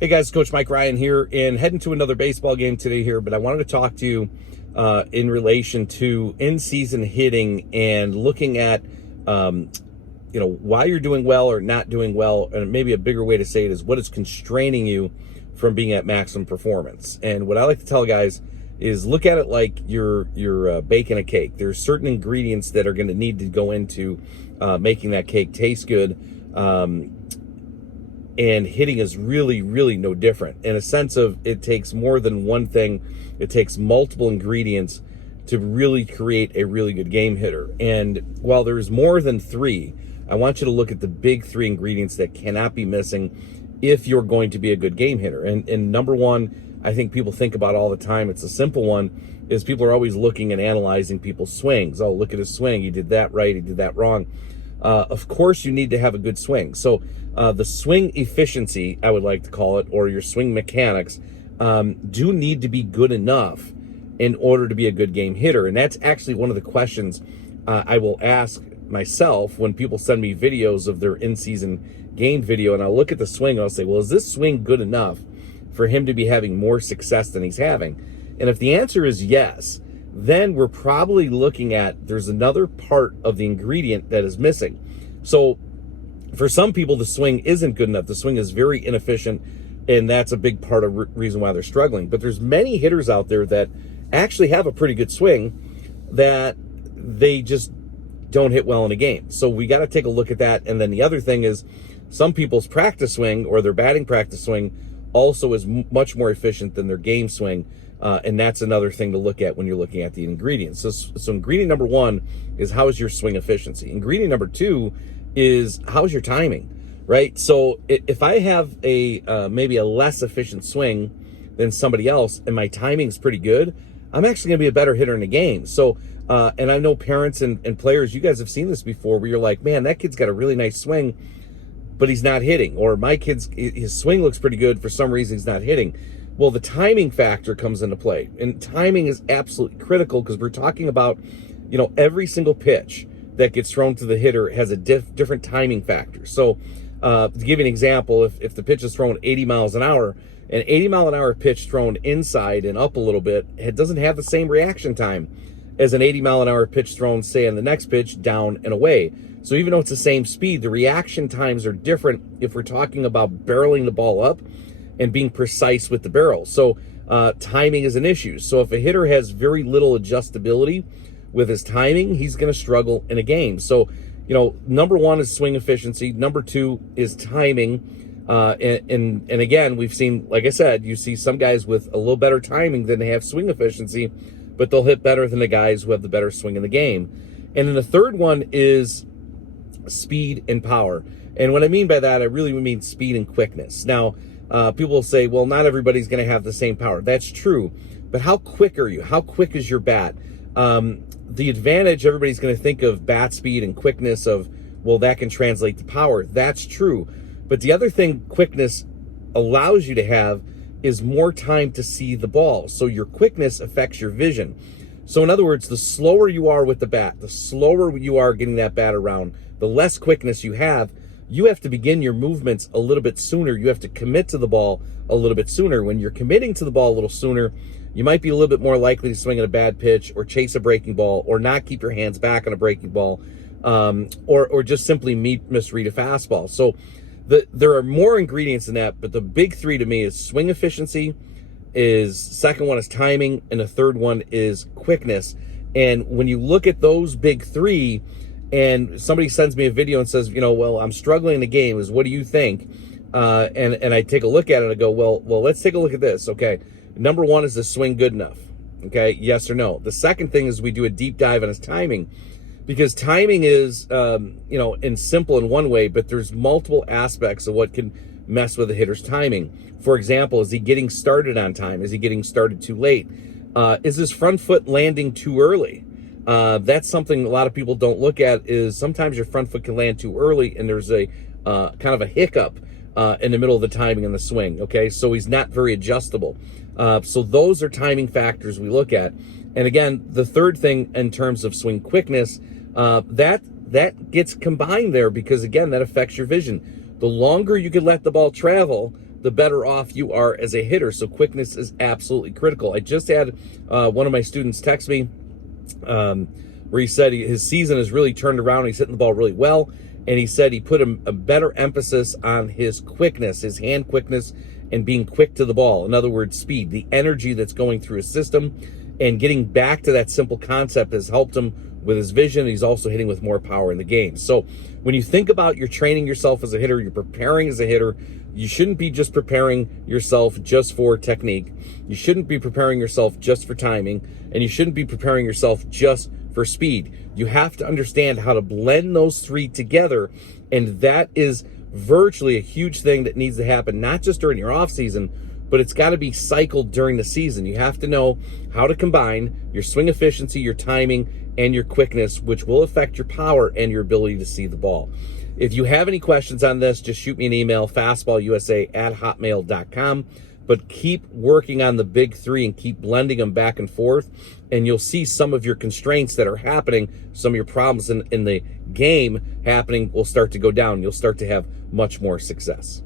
Hey guys, Coach Mike Ryan here, and heading to another baseball game today here, but I wanted to talk to you in relation to in-season hitting and looking at, why you're doing well or not doing well, and maybe a bigger way to say it is what is constraining you from being at maximum performance. And what I like to tell guys is look at it like you're baking a cake. There's certain ingredients that are going to need to go into making that cake taste good. And hitting is really, really no different in a sense of it takes more than one thing. It takes multiple ingredients to really create a really good game hitter. And while there's more than three, I want you to look at the big three ingredients that cannot be missing if you're going to be a good game hitter. And number one, I think people think about all the time, it's a simple one, is people are always looking and analyzing people's swings. Oh, look at his swing. He did that right. He did that wrong. Of course, you need to have a good swing. So the swing efficiency, I would like to call it, or your swing mechanics, do need to be good enough in order to be a good game hitter. And that's actually one of the questions I will ask myself when people send me videos of their in-season game video. And I'll look at the swing and I'll say, well, is this swing good enough for him to be having more success than he's having? And if the answer is yes, then we're probably looking at there's another part of the ingredient that is missing. So for some people, the swing isn't good enough. The swing is very inefficient, and that's a big part of reason why they're struggling. But there's many hitters out there that actually have a pretty good swing that they just don't hit well in a game. So we got to take a look at that. And then the other thing is some people's practice swing or their batting practice swing also is much more efficient than their game swing. And that's another thing to look at when you're looking at the ingredients. So ingredient number one is how is your swing efficiency? Ingredient number two is how's your timing, right? So if I have a maybe a less efficient swing than somebody else and my timing's pretty good, I'm actually going to be a better hitter in the game. So, and I know parents and players, you guys have seen this before where you're like, man, that kid's got a really nice swing, but he's not hitting. Or my kid's, his swing looks pretty good. For some reason, he's not hitting. Well, the timing factor comes into play, and timing is absolutely critical because we're talking about, every single pitch that gets thrown to the hitter has a different timing factor. So to give you an example, if the pitch is thrown 80 miles an hour, an 80-mile-an-hour pitch thrown inside and up a little bit, it doesn't have the same reaction time as an 80-mile-an-hour pitch thrown, say, on the next pitch down and away. So even though it's the same speed, the reaction times are different if we're talking about barreling the ball up and being precise with the barrel. So timing is an issue. So if a hitter has very little adjustability with his timing, he's going to struggle in a game. So, number one is swing efficiency. Number two is timing. And again, we've seen, like I said, you see some guys with a little better timing than they have swing efficiency, but they'll hit better than the guys who have the better swing in the game. And then the third one is speed and power. And what I mean by that, I really mean speed and quickness. Now, people will say, well, not everybody's going to have the same power. That's true. But how quick are you? How quick is your bat? The advantage, everybody's going to think of bat speed and quickness of, well, that can translate to power. That's true. But the other thing quickness allows you to have is more time to see the ball. So your quickness affects your vision. So in other words, the slower you are with the bat, the slower you are getting that bat around, the less quickness you have to begin your movements a little bit sooner. You have to commit to the ball a little bit sooner. When you're committing to the ball a little sooner, you might be a little bit more likely to swing at a bad pitch or chase a breaking ball or not keep your hands back on a breaking ball, or just simply misread a fastball. So there are more ingredients in that, but the big three to me is swing efficiency, second one is timing, and the third one is quickness. And when you look at those big three, and somebody sends me a video and says, well, I'm struggling in the game, what do you think? And I take a look at it and I go, well, let's take a look at this. Okay. Number one, is the swing good enough? Okay. Yes or no. The second thing is we do a deep dive on his timing, because timing is, in simple in one way, but there's multiple aspects of what can mess with a hitter's timing. For example, is he getting started on time? Is he getting started too late? Is his front foot landing too early? That's something a lot of people don't look at, is sometimes your front foot can land too early and there's a kind of a hiccup in the middle of the timing in the swing. Okay. So he's not very adjustable. So those are timing factors we look at. And again, the third thing in terms of swing quickness, that gets combined there because again, that affects your vision. The longer you can let the ball travel, the better off you are as a hitter. So quickness is absolutely critical. I just had one of my students text me where he said his season has really turned around. He's hitting the ball really well. And he said he put a better emphasis on his quickness, his hand quickness, and being quick to the ball. In other words, speed, the energy that's going through his system, and getting back to that simple concept has helped him with his vision. He's also hitting with more power in the game. So when you think about you're training yourself as a hitter, you're preparing as a hitter, you shouldn't be just preparing yourself just for technique. You shouldn't be preparing yourself just for timing, and you shouldn't be preparing yourself just for speed. You have to understand how to blend those three together, and that is virtually a huge thing that needs to happen, not just during your off season, but it's got to be cycled during the season. You have to know how to combine your swing efficiency, your timing, and your quickness, which will affect your power and your ability to see the ball. If you have any questions on this, just shoot me an email, fastballusa@hotmail.com. But keep working on the big three and keep blending them back and forth, and you'll see some of your constraints that are happening, some of your problems in the game happening will start to go down. You'll start to have much more success.